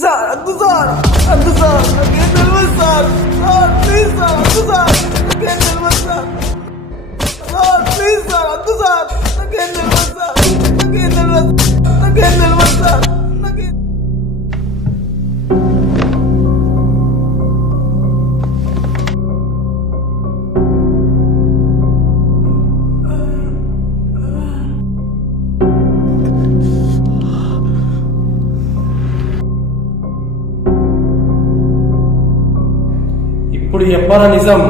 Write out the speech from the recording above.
Sir వద్దు sir, వద్దు sir, నాకేం తెలియదు సార్. సార్ ప్లీజ్ సార్, వద్దు సార్, నాకేం తెలియదు సార్. సార్ ప్లీజ్ సార్, వద్దు సార్, నాకేం తెలియదు సార్, నాకేం తెలియదు, నాకేం తెలియదు సార్, నాకేం. ఇప్పుడు చెప్పాలా నిజం?